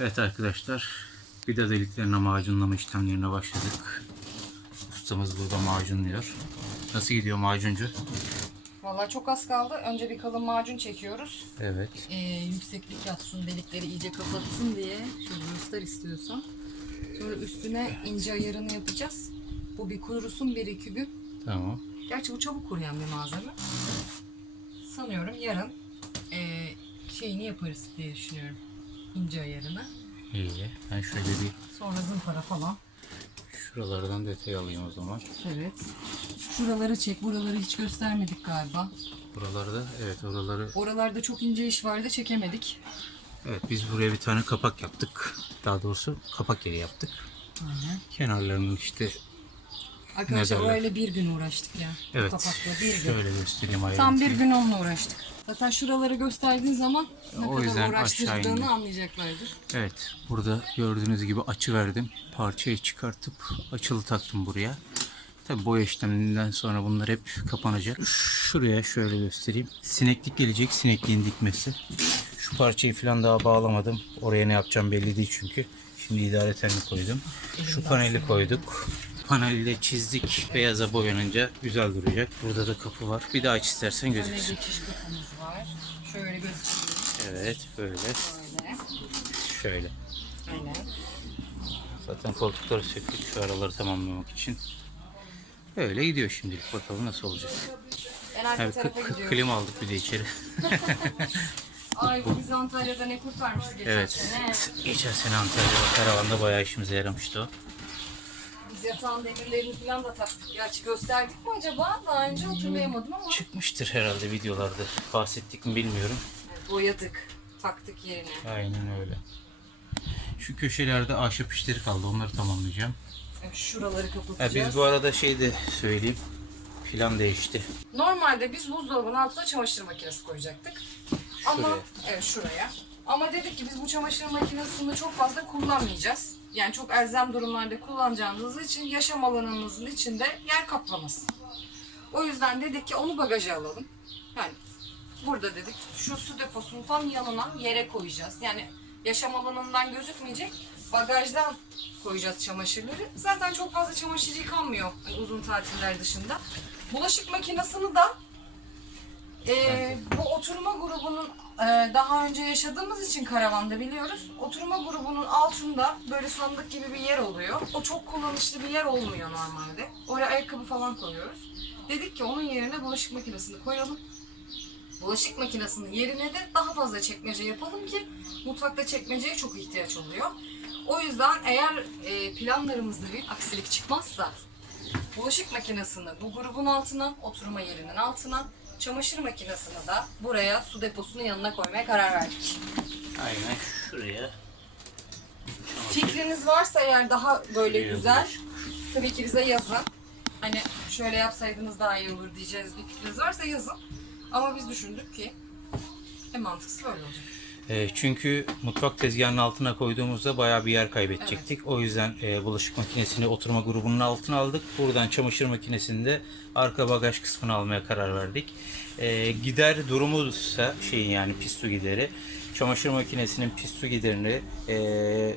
Evet arkadaşlar, vida deliklerine macunlama işlemlerine başladık. Ustamız burada macunluyor. Nasıl gidiyor macuncu? Vallahi çok az kaldı. Önce bir kalın macun çekiyoruz. Evet. Ee, yükseklik yapsın, delikleri iyice kapatsın diye. Şöyle göster istiyorsan. Sonra üstüne ince ayarını yapacağız. Bu bir kurusun bir iki gün. Tamam. Gerçi bu çabuk kuruyan bir malzeme. Sanıyorum yarın ee, şeyini yaparız diye düşünüyorum. İnce ayarını. İyi. Ben şöyle bir Sonra zımpara falan. şuralardan detay alayım o zaman. Evet. Şuraları çek. Buraları hiç göstermedik galiba. Buralarda evet oraları Oralarda çok ince iş vardı çekemedik. evet biz buraya bir tane kapak yaptık. Daha doğrusu kapak yeri yaptık. Aynen. Kenarlarının işte Arkadaşlar Ne derler? öyle bir gün uğraştık ya. Evet Kapakla bir gün. şöyle göstereyim Tam ayrıntıyı. bir gün onunla uğraştık. Zaten şuraları gösterdiğin zaman ne O kadar yüzden aşağı uğraştırdığını anlayacaklardır. Evet, burada gördüğünüz gibi açı verdim. Parçayı çıkartıp açılı taktım buraya. Tabi boya işleminden sonra bunlar hep kapanacak. Şuraya şöyle göstereyim. Sineklik gelecek, sinekliğin dikmesi. Şu parçayı falan daha bağlamadım. Oraya ne yapacağım belli değil çünkü. Şimdi idaretenli koydum. Şu paneli koyduk. Paneli de çizdik. Beyaza boyanınca güzel duracak. Burada da kapı var. Bir daha aç istersen gözüksün. geçiş kapımız var. Şöyle göstereyim. Evet, böyle. Böyle. Şöyle. Aynen. Zaten koltukları söktük şu araları tamamlamak için. Öyle gidiyor şimdilik. Bakalım nasıl olacak. En arka Yani tarafa gidiyoruz. klima aldık bir de içeri. Ay bu bizi Antalya'da ne kurtarmıştı geçen Evet. sene. Geçen sene Antalya'da karavanda bayağı işimize yaramıştı o. Biz yatağın demirlerini falan da taktık. Gerçi gösterdik mi acaba? Daha önce hatırlayamadım ama. Çıkmıştır herhalde videolarda. Bahsettik mi bilmiyorum. Evet, boyadık. Taktık yerine. Aynen öyle. Şu köşelerde ahşap işleri kaldı. Onları tamamlayacağım. Evet, şuraları Ha, kapatacağız. biz bu arada şey de söyleyeyim. Plan değişti. Normalde biz buzdolabının altına çamaşır makinesi koyacaktık. Ama Şuraya. evet şuraya. Ama dedik ki biz bu çamaşır makinesini çok fazla kullanmayacağız. Yani çok elzem durumlarda kullanacağımız için yaşam alanımızın içinde yer kaplamasın. O yüzden dedik ki onu bagaja alalım. Yani burada dedik şu su deposunun tam yanına yere koyacağız. Yani yaşam alanından gözükmeyecek. Bagajdan koyacağız çamaşırları. Zaten çok fazla çamaşır yıkanmıyor uzun tatiller dışında. Bulaşık makinesini de ee, bu oturma grubunun e, daha önce yaşadığımız için karavanda biliyoruz. Oturma grubunun altında böyle sandık gibi bir yer oluyor. O çok kullanışlı bir yer olmuyor normalde. Oraya ayakkabı falan koyuyoruz. Dedik ki onun yerine bulaşık makinesini koyalım. Bulaşık makinesinin yerine de daha fazla çekmece yapalım ki mutfakta çekmeceye çok ihtiyaç oluyor. O yüzden eğer e, planlarımızda bir aksilik çıkmazsa bulaşık makinesini bu grubun altına, oturma yerinin altına, çamaşır makinesini de buraya su deposunun yanına koymaya karar verdik. Aynen şuraya. Fikriniz varsa eğer daha böyle Şuraya güzel, tabii ki bize yazın. Hani şöyle yapsaydınız daha iyi olur diyeceğiz bir fikriniz varsa yazın. Ama biz düşündük ki en mantıklısı böyle olacak. E, çünkü mutfak tezgahının altına koyduğumuzda bayağı bir yer kaybedecektik. O yüzden e, bulaşık makinesini oturma grubunun altına aldık. Buradan çamaşır makinesini de arka bagaj kısmına almaya karar verdik. E, gider durumu ise şeyin yani pis su gideri. Çamaşır makinesinin pis su giderini e,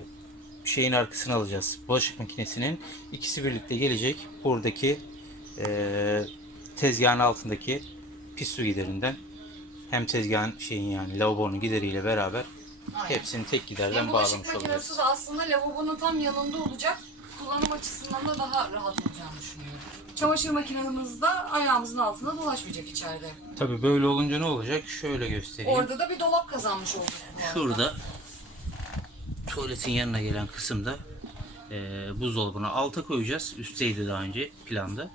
şeyin arkasına alacağız. Bulaşık makinesinin ikisi birlikte gelecek. Buradaki e, tezgahın altındaki pis su giderinden hem tezgahın şeyin yani lavabonun gideriyle beraber Aynen. hepsini tek giderden Hem bulaşık bağlamış makinesi olacağız. de aslında lavabonun tam yanında olacak. Kullanım açısından da daha rahat olacağını düşünüyorum. Çamaşır makinemiz de ayağımızın altında dolaşmayacak içeride. Tabii böyle olunca ne olacak? Şöyle göstereyim. Orada da bir dolap kazanmış olduk. bu arada. Şurada tuvaletin yanına gelen kısımda e, buzdolabını alta koyacağız. Üstteydi daha önce planda.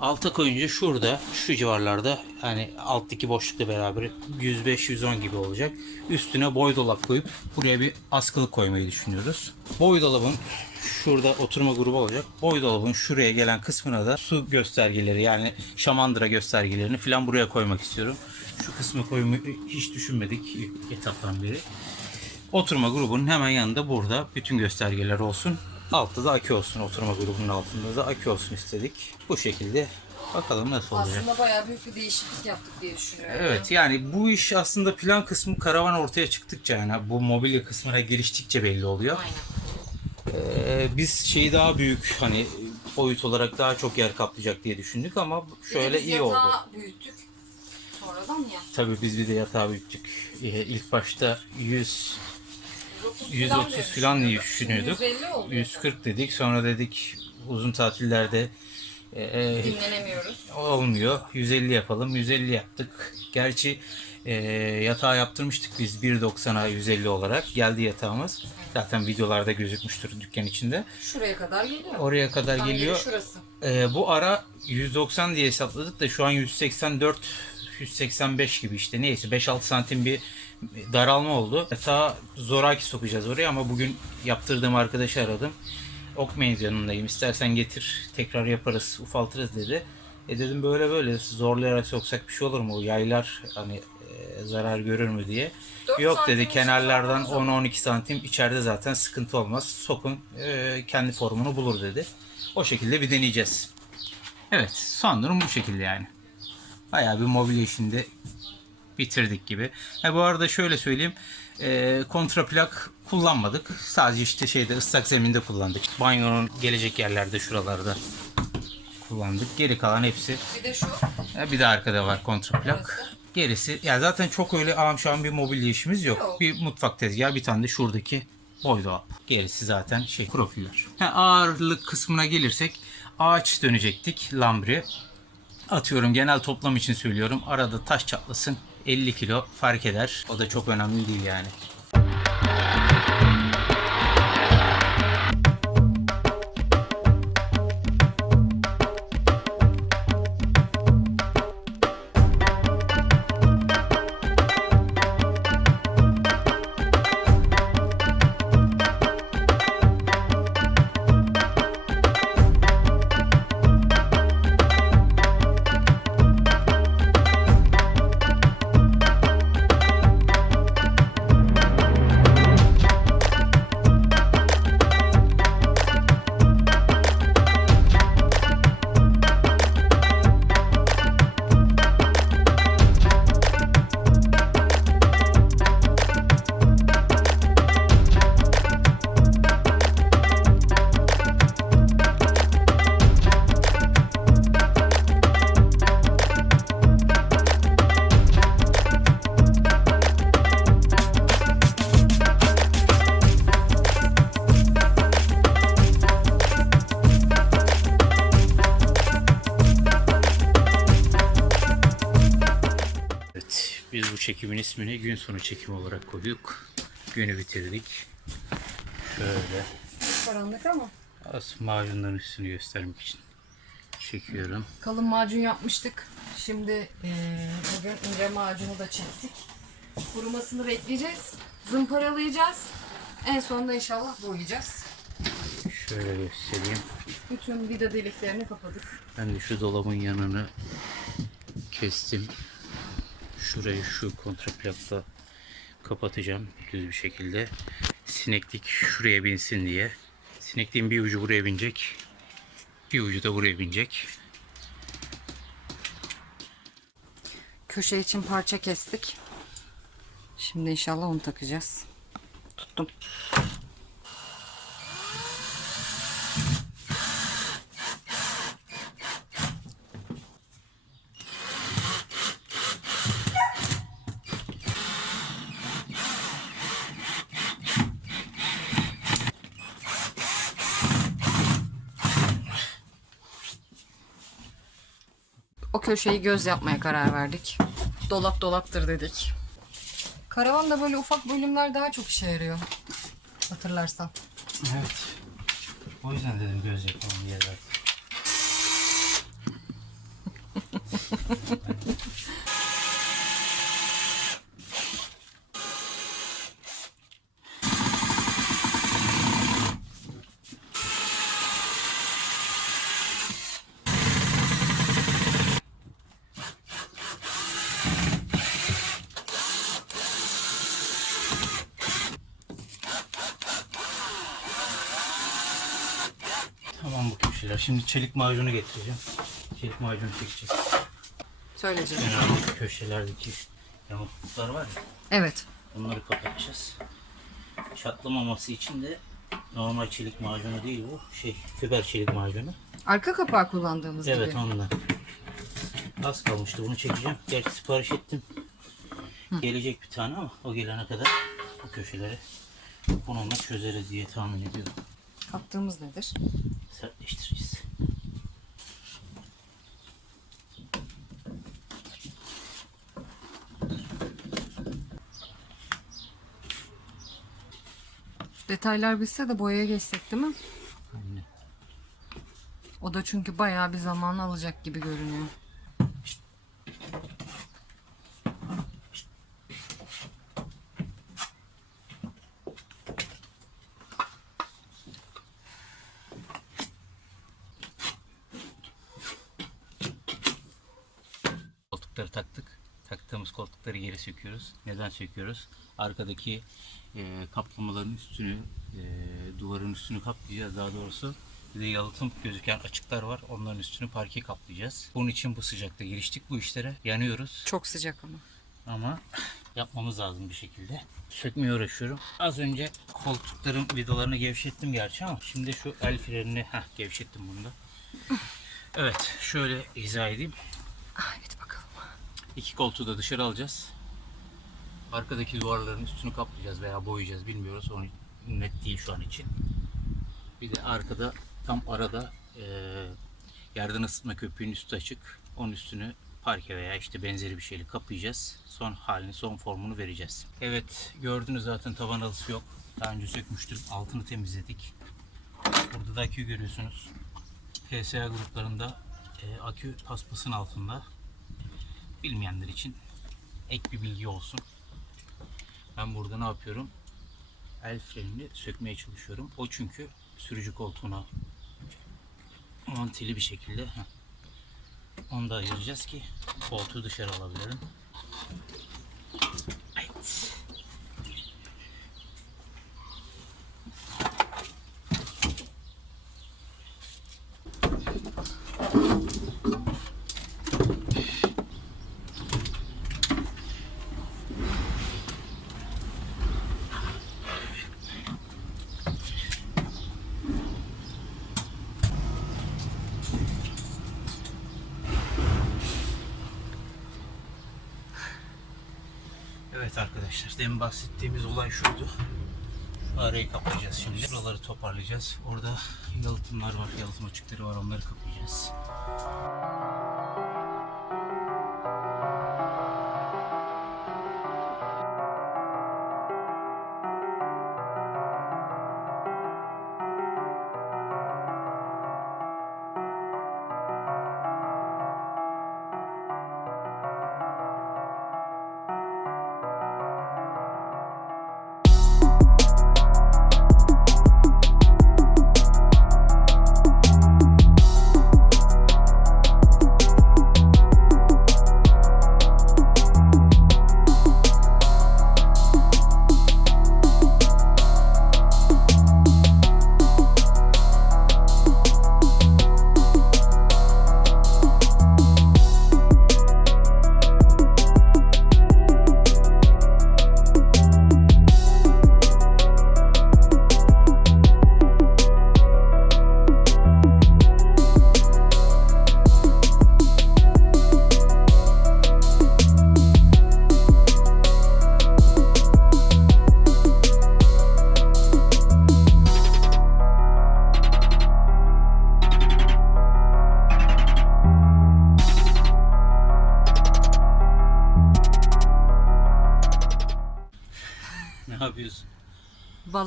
Alta koyunca şurada şu civarlarda hani alttaki boşlukla beraber 105-110 gibi olacak. Üstüne boy dolap koyup buraya bir askılık koymayı düşünüyoruz. Boy dolabın şurada oturma grubu olacak. Boy dolabın şuraya gelen kısmına da su göstergeleri yani şamandıra göstergelerini falan buraya koymak istiyorum. Şu kısmı koymayı hiç düşünmedik etaptan beri. Oturma grubunun hemen yanında burada bütün göstergeler olsun. Altta da akü olsun. Oturma grubunun altında da akü olsun istedik. Bu şekilde Bakalım nasıl olacak. Aslında bayağı büyük bir değişiklik yaptık diye düşünüyorum. Evet yani bu iş aslında plan kısmı karavan ortaya çıktıkça yani bu mobilya kısmına geliştikçe belli oluyor. Aynen. Ee, biz şeyi daha büyük hani boyut olarak daha çok yer kaplayacak diye düşündük ama şöyle biz iyi oldu. büyüttük. Sonradan ya. Tabii biz bir de yatağı büyüttük. Ee, ilk başta 100 130 falan diye düşünüyorduk. 150 oldu. 140 dedik. Sonra dedik uzun tatillerde e, e, Dinlenemiyoruz. olmuyor. 150 yapalım. 150 yaptık. Gerçi e, yatağı yaptırmıştık biz 1.90'a 150 olarak. Geldi yatağımız. Zaten videolarda gözükmüştür dükkan içinde. Şuraya kadar geliyor. Oraya kadar Tam geliyor. Şurası. E, bu ara 190 diye hesapladık da şu an 184 185 gibi işte neyse 5-6 santim bir daralma oldu. Yatağı zoraki sokacağız oraya ama bugün yaptırdığım arkadaşı aradım. Ok yanındayım istersen getir tekrar yaparız ufaltırız dedi. E dedim böyle böyle zorlayarak soksak bir şey olur mu? Yaylar hani e, zarar görür mü diye. Yok dedi kenarlardan sorun 10-12 santim içeride zaten sıkıntı olmaz. Sokun e, kendi formunu bulur dedi. O şekilde bir deneyeceğiz. Evet son durum bu şekilde yani. Bayağı bir mobilya işinde bitirdik gibi. Ha, bu arada şöyle söyleyeyim. E, kontraplak kullanmadık. Sadece işte şeyde ıslak zeminde kullandık. Banyonun gelecek yerlerde şuralarda kullandık. Geri kalan hepsi. Bir de şu. Ha, bir de arkada var kontraplak. Gerisi ya zaten çok öyle ağam şu an bir mobilya işimiz yok. Yok. Bir mutfak tezgahı bir tane de şuradaki boy dolap. Gerisi zaten şey profiller. Ha, ağırlık kısmına gelirsek ağaç dönecektik lambri. Atıyorum genel toplam için söylüyorum. Arada taş çatlasın 50 kilo fark eder. O da çok önemli değil yani. İsmini gün sonu çekimi olarak koyduk. Günü bitirdik. Şöyle Karanlık ama. az macunların üstünü göstermek için çekiyorum. Kalın macun yapmıştık. Şimdi eee, bugün ince macunu da çektik. Kurumasını bekleyeceğiz. Zımparalayacağız. En sonunda inşallah boyayacağız. Şöyle göstereyim. Bütün vida deliklerini kapadık. Ben de şu dolabın yanını kestim. Şurayı şu kontraplakla kapatacağım düz bir şekilde. Sineklik şuraya binsin diye. Sinekliğin bir ucu buraya binecek. Bir ucu da buraya binecek. Köşe için parça kestik. Şimdi inşallah onu takacağız. Tuttum. O köşeyi göz yapmaya karar verdik. Dolap dolaptır dedik. Karavanda böyle ufak bölümler daha çok işe yarıyor. Hatırlarsan. Evet. O yüzden dedim göz yapalım diye zaten. Tamam bu köşeler. Şimdi çelik macunu getireceğim. çelik macunu çekeceğiz. Söyle canım. Genelde köşelerdeki yamukluklar var ya. Evet. Bunları kapatacağız. Çatlamaması için de normal çelik macunu değil bu. Şey fiber çelik macunu. Arka kapağı kullandığımız Evet gibi. ondan. Az kalmıştı bunu çekeceğim. Gerçi sipariş ettim. Gelecek bir tane ama o gelene kadar bu köşeleri bununla çözeriz diye tahmin ediyorum. Kattığımız nedir? Sertleştireceğiz. Detaylar bitse de boyaya geçsek değil mi? Aynen. O da çünkü bayağı bir zaman alacak gibi görünüyor. Koltukları taktık. Taktığımız koltukları geri söküyoruz. Neden söküyoruz? Arkadaki e, kaplamaların üstünü, e, duvarın üstünü kaplayacağız daha doğrusu. Bir de yalıtım gözüken açıklar var. Onların üstünü parke kaplayacağız. Bunun için bu sıcakta giriştik bu işlere. Yanıyoruz. Çok sıcak ama. Ama yapmamız lazım bir şekilde. Sökmeye uğraşıyorum. Az önce koltukların vidalarını gevşettim gerçi ama şimdi şu el frenini heh, gevşettim bunu da. Evet şöyle izah edeyim. Ah, evet bakalım. İki koltuğu da dışarı alacağız. Arkadaki duvarların üstünü kaplayacağız veya boyayacağız bilmiyoruz. Onu net değil şu an için. Bir de arkada tam arada eee, yerden ısıtma köpüğünün üstü açık. Onun üstünü parke veya işte benzeri bir şeyle kapayacağız. Son halini, son formunu vereceğiz. Evet gördünüz zaten tavan halısı yok. Daha önce sökmüştüm. Altını temizledik. Burada da akü görüyorsunuz. PSA gruplarında eee, akü paspasın altında bilmeyenler için ek bir bilgi olsun. Ben burada ne yapıyorum? El frenini sökmeye çalışıyorum. O çünkü sürücü koltuğuna monteli bir şekilde onu da ayıracağız ki koltuğu dışarı alabilirim. Evet arkadaşlar demin bahsettiğimiz olay şuydu. Şu arayı kapayacağız şimdi. Buraları toparlayacağız. Orada yalıtımlar var, yalıtım açıkları var onları kapayacağız.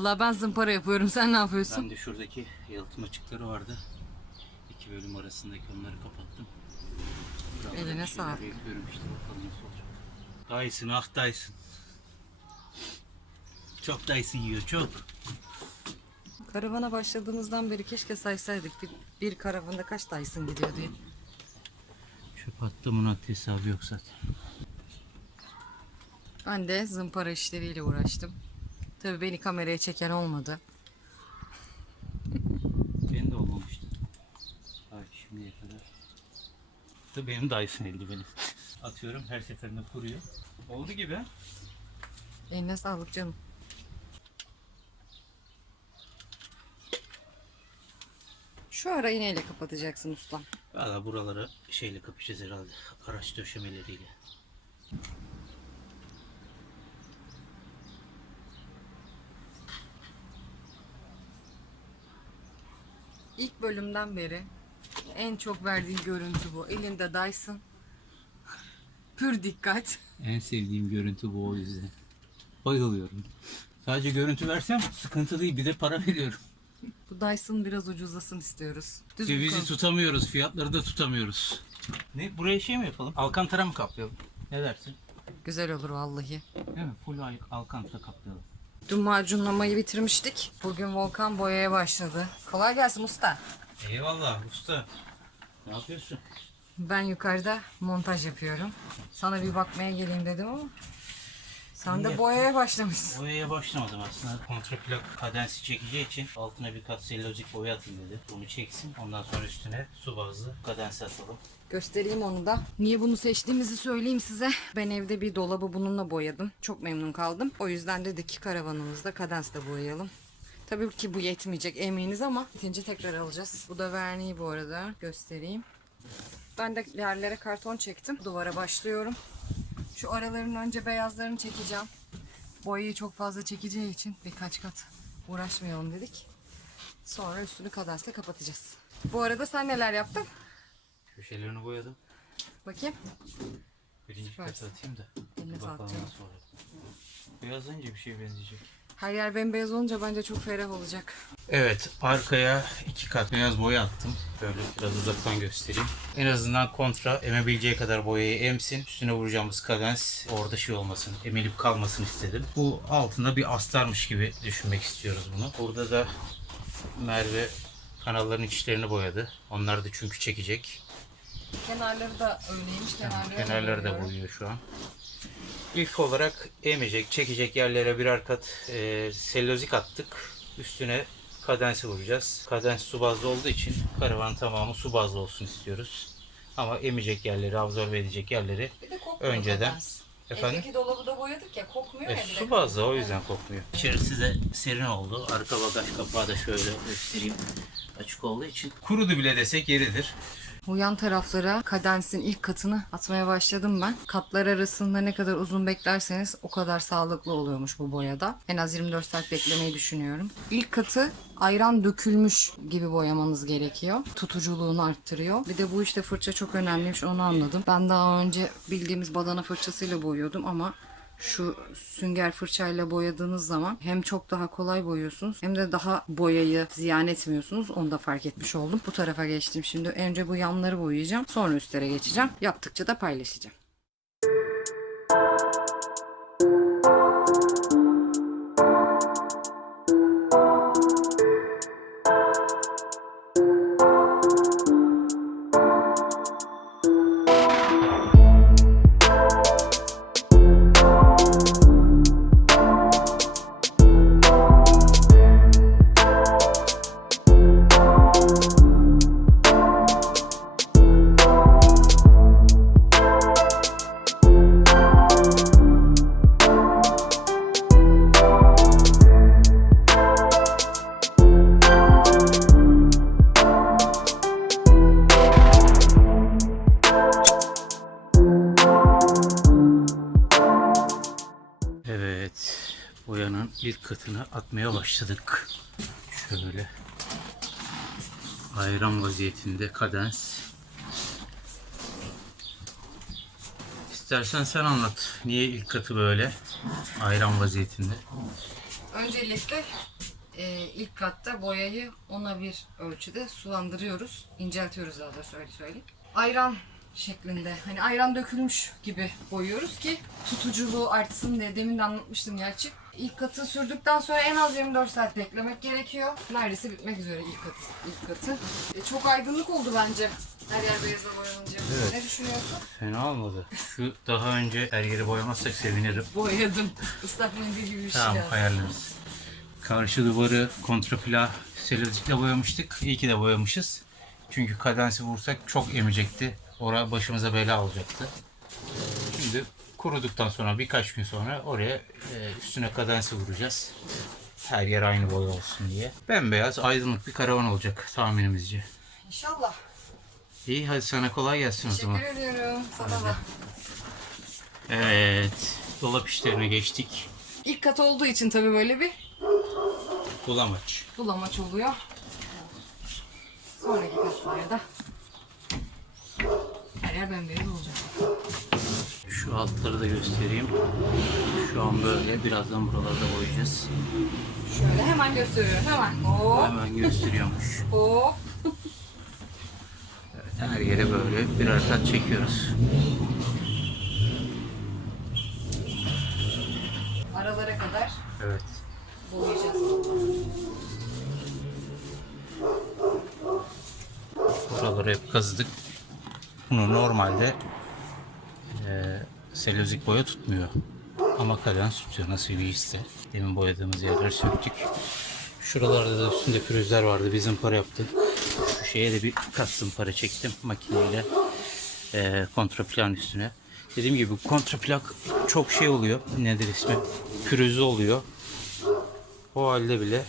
Vallahi ben zımpara yapıyorum. Sen ne yapıyorsun? Ben de şuradaki yalıtım açıkları vardı. İki bölüm arasındaki onları kapattım. Buralara Eline sağlık. Yapıyorum işte bakalım nasıl olacak. Dyson ah Dyson. Çok Dyson yiyor çok. Karavana başladığımızdan beri keşke saysaydık. Bir, bir karavanda kaç Dyson gidiyor diye. Çöp attığımın haddi hesabı yok zaten. Ben de zımpara işleriyle uğraştım. Tabii beni kameraya çeken olmadı. Benim de olmamıştı. Ay şimdiye kadar. Tıpkı benim Dyson eldivenim. Atıyorum her seferinde kuruyor. Oldu gibi. Eline sağlık canım. Şu ara iğneyle kapatacaksın ustam. Valla buraları şeyle kapayacağız herhalde. Araç döşemeleriyle. İlk bölümden beri en çok verdiği görüntü bu. Elinde Dyson. Pür dikkat. En sevdiğim görüntü bu o yüzden. Bayılıyorum. Sadece görüntü versem sıkıntı değil bir de para veriyorum. Bu Dyson biraz ucuzlasın istiyoruz. Düz bir Cevizi konu. tutamıyoruz, fiyatları da tutamıyoruz. Ne buraya şey mi yapalım? Alkantara mı kaplayalım? Ne dersin? Güzel olur vallahi. Değil mi? Full al- alkantara kaplayalım. Dün macunlamayı bitirmiştik. Bugün Volkan boyaya başladı. Kolay gelsin usta. Eyvallah usta. Ne yapıyorsun? Ben yukarıda montaj yapıyorum. Sana bir bakmaya geleyim dedim ama sen de boyaya başlamışsın. Boyaya başlamadım aslında. Kontraplak kadensi çekeceği için altına bir kat selülozik boya atayım dedi. Bunu çeksin. Ondan sonra üstüne su bazlı kadensi atalım. Göstereyim onu da. Niye bunu seçtiğimizi söyleyeyim size. Ben evde bir dolabı bununla boyadım. Çok memnun kaldım. O yüzden dedik ki karavanımızda kadensle boyayalım. Tabii ki bu yetmeyecek eminiz ama ikinci tekrar alacağız. Bu da verniği bu arada. Göstereyim. Ben de yerlere karton çektim. Duvara başlıyorum. Şu araların önce beyazlarını çekeceğim. Boyayı çok fazla çekeceği için birkaç kat uğraşmayalım dedik. Sonra üstünü kadensle kapatacağız. Bu arada sen neler yaptın? Köşelerini boyadım. Bakayım. Birinci Süpersin. katı atayım da. Eline sağlık bakalım canım. nasıl olacak. Beyazlayınca bir şeye benzeyecek. Her yer bembeyaz olunca bence çok ferah olacak. Evet, arkaya iki kat beyaz boya attım. Böyle biraz uzaktan göstereyim. En azından kontra emebileceği kadar boyayı emsin. Üstüne vuracağımız kadens orada şey olmasın, emilip kalmasın istedim. Bu altında bir astarmış gibi düşünmek istiyoruz bunu. Burada da Merve kanalların içlerini boyadı. Onlar da çünkü çekecek. Kenarları da öyleymiş. Kenarları, Kenarları da boyuyor şu an. İlk olarak emecek, çekecek yerlere birer kat e, selülozik attık. Üstüne kadensi vuracağız. Kadens su bazlı olduğu için karavan tamamı su bazlı olsun istiyoruz. Ama emecek yerleri, absorbe edecek yerleri Bir de kokmuyor Önceden. kadens. Efendim? Evdeki dolabı da boyadık ya kokmuyor e, ya. direkt. su bazlı o yüzden kokmuyor. İçerisi de serin oldu. Arka bagaj kapağı da şöyle göstereyim. Açık olduğu için. Kurudu bile desek yeridir. Bu yan taraflara kadensin ilk katını atmaya başladım ben. Katlar arasında ne kadar uzun beklerseniz o kadar sağlıklı oluyormuş bu boyada. En az 24 saat beklemeyi düşünüyorum. İlk katı ayran dökülmüş gibi boyamanız gerekiyor. Tutuculuğunu arttırıyor. Bir de bu işte fırça çok önemliymiş onu anladım. Ben daha önce bildiğimiz badana fırçasıyla boyuyordum ama şu sünger fırçayla boyadığınız zaman hem çok daha kolay boyuyorsunuz hem de daha boyayı ziyan etmiyorsunuz. Onu da fark etmiş oldum. Bu tarafa geçtim şimdi. Önce bu yanları boyayacağım. Sonra üstlere geçeceğim. Yaptıkça da paylaşacağım. Ayran vaziyetinde kadens. İstersen sen anlat. Niye ilk katı böyle ayran vaziyetinde? Öncelikle e, ilk katta boyayı ona bir ölçüde sulandırıyoruz. İnceltiyoruz daha doğrusu öyle söyleyeyim. Ayran şeklinde hani ayran dökülmüş gibi boyuyoruz ki tutuculuğu artsın diye demin de anlatmıştım gerçi. İlk katı sürdükten sonra en az 24 saat beklemek gerekiyor. Neredeyse bitmek üzere ilk katı. Ilk katı. E, çok aydınlık oldu bence. Her yer beyaza boyanınca. Ne düşünüyorsun? Fena olmadı. Şu daha önce her yeri boyamazsak sevinirim. Boyadım. Islak mendil gibi bir şey Tamam lazım. ayarlarız. Karşı duvarı kontrapla selülozitle boyamıştık. İyi ki de boyamışız. Çünkü kadensi vursak çok emecekti. Oraya başımıza bela olacaktı. Şimdi kuruduktan sonra birkaç gün sonra oraya e, üstüne kadensi vuracağız. Her yer aynı boy olsun diye. Bembeyaz aydınlık bir karavan olacak tahminimizce. İnşallah. İyi hadi sana kolay gelsin o zaman. Teşekkür ediyorum. Sana da. Evet. Dolap işlerine geçtik. İlk kat olduğu için tabii böyle bir Bulamaç. bulamaç oluyor. Sonraki katlarda her yer bembeyaz olacak. Şu altları da göstereyim. Şu an böyle. Birazdan buralarda boyayacağız. Şöyle hemen gösteriyorum hemen. Hop Hemen gösteriyormuş. hop. Evet, her yere böyle birer kat çekiyoruz. Aralara kadar Evet. boyayacağız. Buraları hep kazıdık. Bunu normalde eee selülozik boya tutmuyor. Ama kalem tutuyor nasıl bir işse. Demin boyadığımız yerleri söktük. Şuralarda da üstünde pürüzler vardı. Bir zımpara yaptık. Şu şeye de bir kat zımpara çektim makineyle. Eee kontraplan üstüne. Dediğim gibi kontraplak çok şey oluyor. Nedir ismi? Pürüzlü oluyor. O halde bile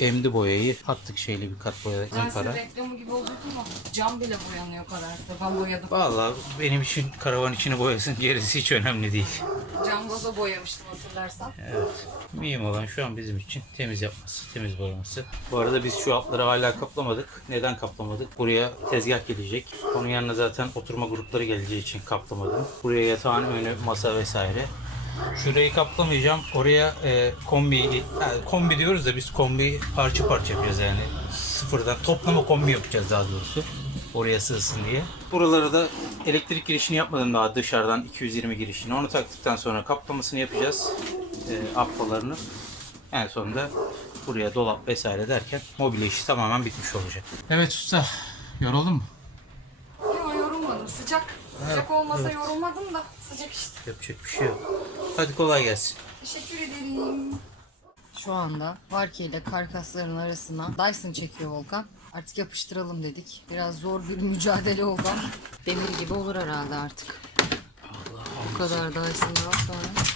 emdi boyayı attık şeyli bir kat boya zımpara. reklamı gibi olacak ama cam bile boyanıyor kadar. Ben boyadım. Vallahi benim için karavan içini boyasın gerisi hiç önemli değil. Cam vazo boyamıştım hatırlarsan. Evet. Mühim olan şu an bizim için temiz yapması, temiz boyaması. Bu arada biz şu altları hala kaplamadık. Neden kaplamadık? Buraya tezgah gelecek. Onun yanına zaten oturma grupları geleceği için kaplamadım. Buraya yatağın önü, masa vesaire. Şurayı kaplamayacağım. Oraya e, kombi, yani kombi diyoruz da biz kombi parça parça yapıyoruz yani. Sıfırdan toplama kombi yapacağız daha doğrusu. Oraya sığsın diye. Buralara da elektrik girişini yapmadım daha dışarıdan 220 girişini. Onu taktıktan sonra kaplamasını yapacağız. E, appalarını. En sonunda buraya dolap vesaire derken mobilya işi tamamen bitmiş olacak. Evet usta. Yoruldun mu? Yok yorulmadım. Sıcak. Sıcak olmasa yorulmadım da sıcak işte. Yapacak bir şey yok. Hadi kolay gelsin. Teşekkür ederim. Şu anda Varki ile karkasların arasına Dyson çekiyor Volkan. Artık yapıştıralım dedik. Biraz zor bir mücadele oldu ama demir gibi olur herhalde artık. Bu kadar Dyson'dan sonra.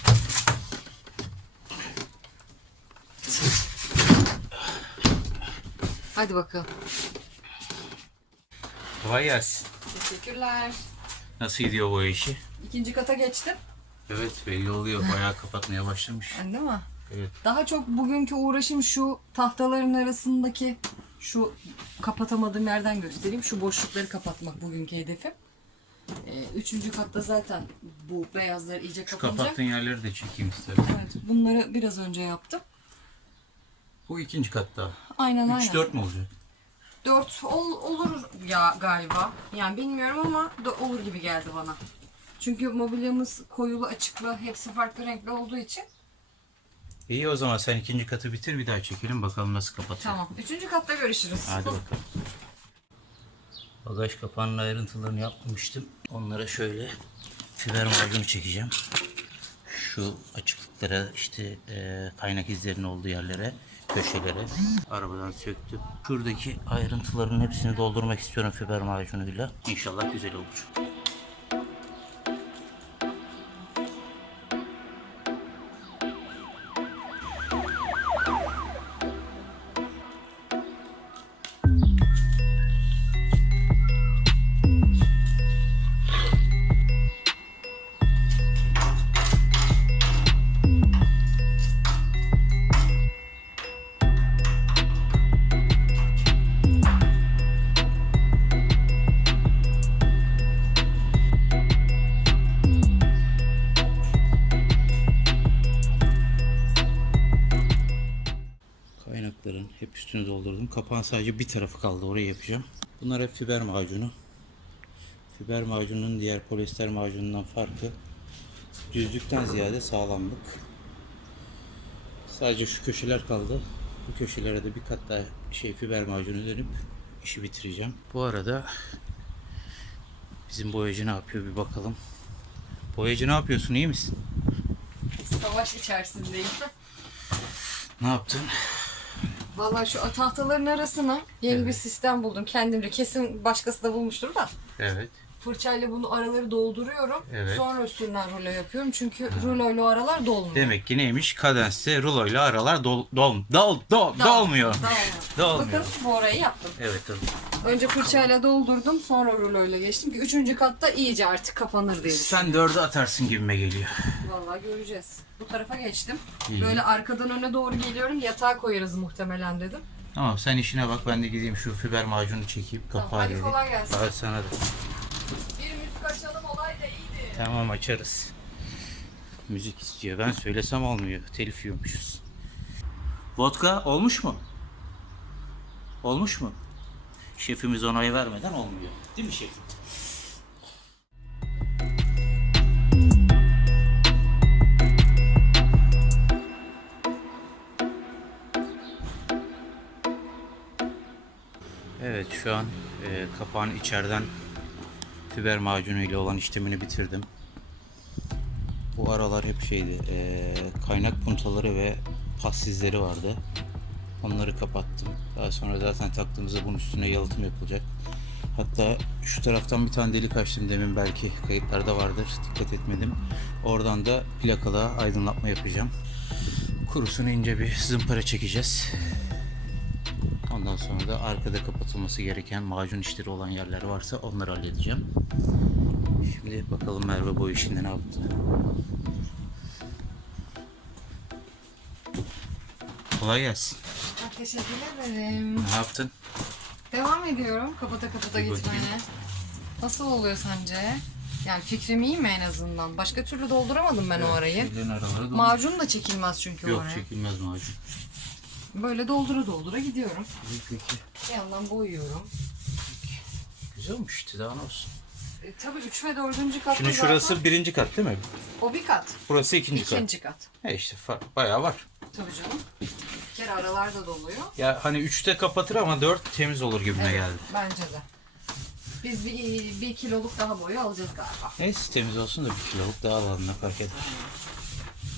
Hadi bakalım. Kolay gelsin. Teşekkürler. Nasıl gidiyor bu işi? İkinci kata geçtim. Evet belli oluyor. Bayağı kapatmaya başlamış. Değil mi? Evet. Daha çok bugünkü uğraşım şu tahtaların arasındaki şu kapatamadığım yerden göstereyim. Şu boşlukları kapatmak bugünkü hedefim. Ee, üçüncü katta zaten bu beyazlar iyice Şu kapanacak. kapattığın yerleri de çekeyim istedim. Evet, bunları biraz önce yaptım. Bu ikinci katta. Aynen aynen. 3-4 mü olacak? 4 ol, olur ya galiba. Yani bilmiyorum ama da olur gibi geldi bana. Çünkü mobilyamız koyulu açıklı hepsi farklı renkli olduğu için. İyi o zaman sen ikinci katı bitir bir daha çekelim bakalım nasıl kapatıyor. Tamam. Üçüncü katta görüşürüz. Hadi bakalım. Bagaj kapağının ayrıntılarını yapmamıştım. Onlara şöyle fiber macunu çekeceğim. Şu açıklıklara işte e, kaynak izlerinin olduğu yerlere, köşelere arabadan söktüm. Şuradaki ayrıntıların hepsini doldurmak istiyorum fiber macunuyla. İnşallah güzel olur. Kapağın sadece bir tarafı kaldı. Orayı yapacağım. Bunlar hep fiber macunu. Fiber macunun diğer polyester macunundan farkı düzlükten ziyade sağlamlık. Sadece şu köşeler kaldı. Bu köşelere de bir kat daha şey fiber macunu dönüp işi bitireceğim. Bu arada bizim boyacı ne yapıyor bir bakalım. Boyacı ne yapıyorsun iyi misin? Savaş içerisindeyim. Ne yaptın? Vallahi şu tahtaların arasına yeni bir sistem buldum kendimce. Kesin başkası da bulmuştur da. Evet. Fırçayla bunu araları dolduruyorum. Evet. Sonra üstünden rulo yapıyorum. Çünkü ruloyla o aralar dolmuyor. Demek ki neymiş? Kadenste ruloyla aralar dol, dol, dol, dol, dolmuyor. Dolmuyor. Bakın bu orayı yaptım. Evet tabii. Önce fırçayla doldurdum sonra ruloyla geçtim ki üçüncü katta iyice artık kapanır diye. Sen dördü atarsın gibime geliyor. Vallahi göreceğiz. Bu tarafa geçtim. İyi. Böyle arkadan öne doğru geliyorum. Yatağa koyarız muhtemelen dedim. Tamam sen işine bak ben de gideyim şu fiber macunu çekeyim Tamam, kapağı hadi geleyim. kolay gelsin. Hadi sana da. Bir müzik açalım olay da iyiydi. Tamam açarız. Müzik istiyor. Ben söylesem olmuyor. Telif yiyormuşuz. Vodka olmuş mu? Olmuş mu? Şefimiz onayı vermeden olmuyor. Değil mi şefim? Evet şu an e, kapağın içeriden fiber macunu ile olan işlemini bitirdim. Bu aralar hep şeydi, e, kaynak puntaları ve passizleri vardı. Onları kapattım. Daha sonra zaten taktığımızda bunun üstüne yalıtım yapılacak. Hatta şu taraftan bir tane delik açtım demin belki kayıtlarda vardır. Dikkat etmedim. Oradan da plakalı aydınlatma yapacağım. Kurusunu ince bir zımpara çekeceğiz. Ondan sonra da arkada kapatılması gereken macun işleri olan yerler varsa onları halledeceğim. Şimdi bakalım Merve bu işinde ne yaptı. Kolay gelsin. Ha, teşekkür ederim. Ne yaptın? Devam ediyorum kapata kapata Bir gitmeye. bakayım. Nasıl oluyor sence? Yani fikrim iyi mi en azından? Başka türlü dolduramadım ben o arayı. Şeylerin araları dolu. Macun da çekilmez çünkü Yok oraya. çekilmez macun. Böyle doldura doldura gidiyorum. İyi peki. Bir yandan boyuyorum. Güzel olmuş işte daha ne olsun. E, tabii 3 ve 4. katta Şimdi zaten şurası birinci kat değil mi? o bir kat. Burası ikinci, kat. İkinci kat. He işte fark bayağı var. Tabii canım. Bir kere aralar da doluyor. Ya hani üçte kapatır ama dört temiz olur gibime geldi. bence de. Biz bir, bir kiloluk daha boyu alacağız galiba. Neyse temiz olsun da bir kiloluk daha alalım ne fark eder.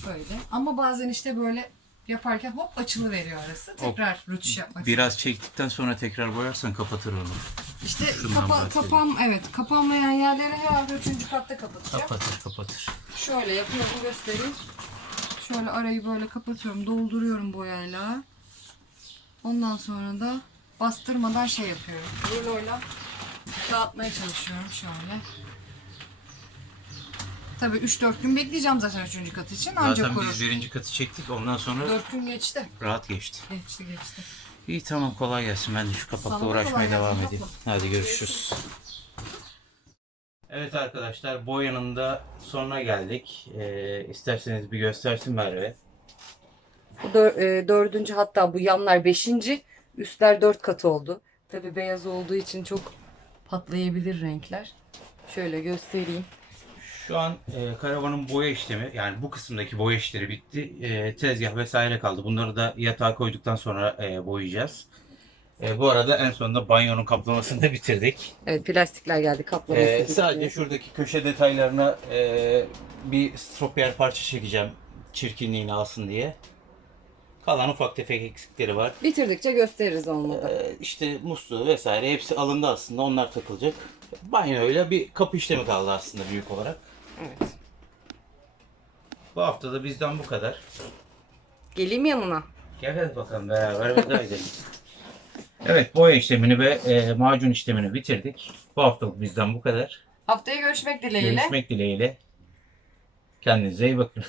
Böyle. Ama bazen işte böyle yaparken hop açılı veriyor arası. Tekrar rütüş yapmak. Biraz çektikten sonra tekrar boyarsan kapatır onu. İşte Şundan kapa, kapan evet kapanmayan yerleri herhalde üçüncü katta kapatacağım. Kapatır kapatır. Şöyle yapıyorum göstereyim. Şöyle arayı böyle kapatıyorum, dolduruyorum boyayla. Ondan sonra da bastırmadan şey yapıyorum. Ruloyla dağıtmaya çalışıyorum şöyle. Tabii 3-4 gün bekleyeceğim zaten 3. kat için. Ancak Zaten kurur. biz birinci katı çektik ondan sonra 4 gün geçti. rahat geçti. Geçti geçti. İyi tamam kolay gelsin ben de şu Sana kapakla da uğraşmaya kolay devam gelsin, edeyim. tatlım. Hadi görüşürüz. Evet arkadaşlar boyanın da sonuna geldik. Ee, isterseniz bir göstersin Merve. e, dördüncü hatta bu yanlar beşinci, üstler dört kat oldu. Tabi beyaz olduğu için çok patlayabilir renkler. Şöyle göstereyim. Şu an e, karavanın boya işlemi yani bu kısımdaki boya işleri bitti. E, tezgah vesaire kaldı. Bunları da yatağa koyduktan sonra e, boyayacağız. E, bu arada en sonunda banyonun kaplamasını da bitirdik. Evet plastikler geldi kaplaması. E, sadece şuradaki köşe detaylarına e, bir stropiyer parça çekeceğim çirkinliğini alsın diye. Kalan ufak tefek eksikleri var. Bitirdikçe gösteririz olmadı. E, işte musluğu vesaire hepsi alındı aslında onlar takılacak. Banyoyla bir kapı işlemi kaldı aslında büyük olarak. Evet. Bu hafta da bizden bu kadar. Geleyim yanına. Gel hadi bakalım beraber veda edelim. Evet boya işlemini ve e, macun işlemini bitirdik. Bu haftalık bizden bu kadar. Haftaya görüşmek dileğiyle. Görüşmek dileğiyle. Kendinize iyi bakın.